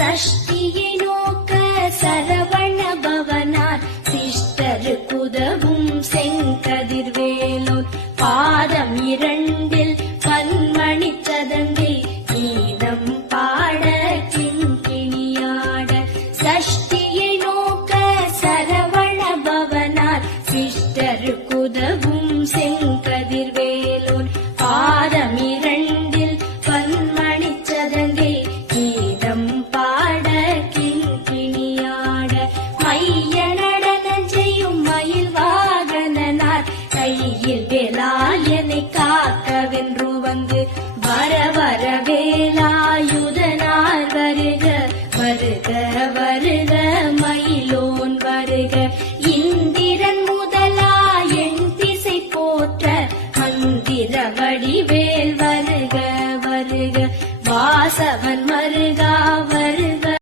சஷ்டியை நோக்க சரவண பவனார் சிஷ்டருக்குதவும் செங்கதிர்வேலோன் பாதம் இரண்டில் பன்மணி சதங்கை கீதம் பாட கிண்கிணியாட சஷ்டியை நோக்க சரவண பவனார் சிஷ்டருக்குதவும் செங்கதிர்வேலோன் பாதம் இரண்டில் பன்மணி சதங்கை கீதம் பாட கிண்கிணியாட மைய நடன செய்யும் மயில் வாகனனார் கையில் வேலாயனை காக்கவென்று வந்து வர வர வேலாயுதனார் வருக வருக வருக மயிலோன் வருக இந்திரன் முதலா என் திசை போற்ற மந்திர வடிவேல் வருக வருக வாசவன் மருகா வருக